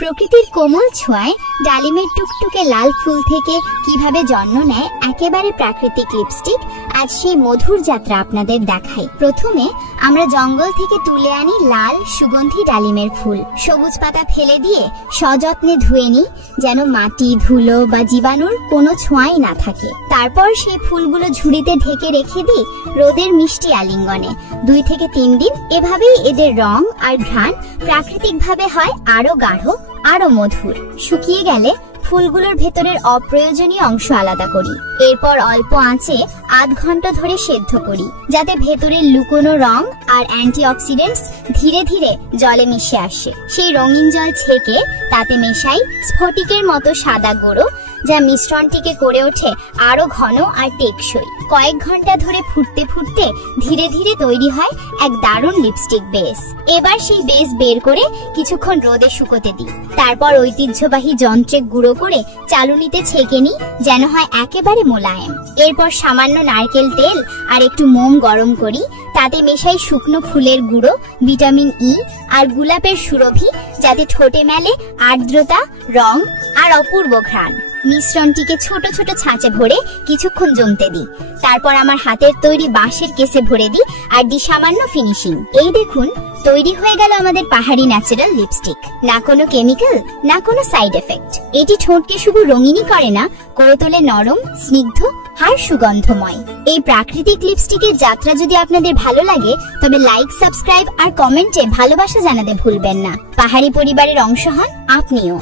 প্রকৃতির কোমল ছোঁয়ায় ডালিমের টুকটুকে লাল ফুল থেকে কিভাবে জন্ম নেয় একেবারে প্রাকৃতিক লিপস্টিক, আজ সেই মধুর যাত্রা আপনাদের দেখাই। প্রথমে আমরা জঙ্গল থেকে তুলে আনি লাল সুগন্ধি ডালিমের ফুল। সবুজ পাতা ফেলে দিয়ে সযত্নে ধুয়ে নিই, যেন মাটি, ধুলো বা জীবাণুর কোনো ছোঁয়াই না থাকে। তারপর সেই ফুলগুলো ঝুড়িতে ঢেকে রেখে দিই রোদের মিষ্টি আলিঙ্গনে। 2 থেকে 3 দিন এভাবেই এদের রং আর ঘ্রাণ প্রাকৃতিকভাবে হয় আরো গাঢ়, আরো মধুর। শুকিয়ে গেলে ফুলগুলোর ভেতরের অপ্রয়োজনীয় অংশ আলাদা করি। এরপর অল্প আঁচে আধ ঘন্টা ধরে সেদ্ধ করি, যাতে ভেতরের লুকোনো রং আর অ্যান্টিঅক্সিডেন্টস ধীরে ধীরে জলে মিশে আসে। সেই রঙিন জল ছেঁকে তাতে মেশাই স্ফটিকের মতো সাদা গুঁড়ো, যা মিশ্রণটিকে করে ওঠে আরো ঘন আর টেকসই। কয়েক ঘন্টা ধরে ফুটতে ফুটতে ধীরে ধীরে তৈরি হয় এক দারুণ লিপস্টিক বেস। এবার সেই বেস বের করে কিছুক্ষণ রোদে শুকোতে দিই। তারপর ঐতিহ্যবাহী যন্ত্রে গুঁড়ো করে চালুনিতে ছেঁকে নিই, যেন হয় একেবারে মোলায়েম। এরপর সামান্য নারকেল তেল আর একটু মোম গরম করি, তাতে মেশাই শুকনো ফুলের গুঁড়ো, ভিটামিন ই আর গোলাপের সুরভি, যাতে ঠোঁটে মেলে আর্দ্রতা, রং আর অপূর্ব ঘ্রাণ। মিশ্রণটিকে ছোট ছোট ছাঁচে ভরে কিছুক্ষণ জমতে দিই। তারপর আমার হাতের তৈরি বাঁশের কেসে ভরে দিই আর দিই সামান্য ফিনিশিং। এই দেখুন, তৈরি হয়ে গেল আমাদের পাহাড়ি ন্যাচারাল লিপস্টিক। না কোনো কেমিক্যাল, না কোনো সাইড এফেক্ট। এটি ঠোঁটকে শুধু রঙিনই করে না, করে তোলে নরম, স্নিগ্ধ আর সুগন্ধময়। এই প্রাকৃতিক লিপস্টিকের যাত্রা যদি আপনাদের ভালো লাগে, তবে লাইক, সাবস্ক্রাইব আর কমেন্টে ভালোবাসা জানাতে ভুলবেন না। পাহাড়ি পরিবারের অংশ হন আপনিও।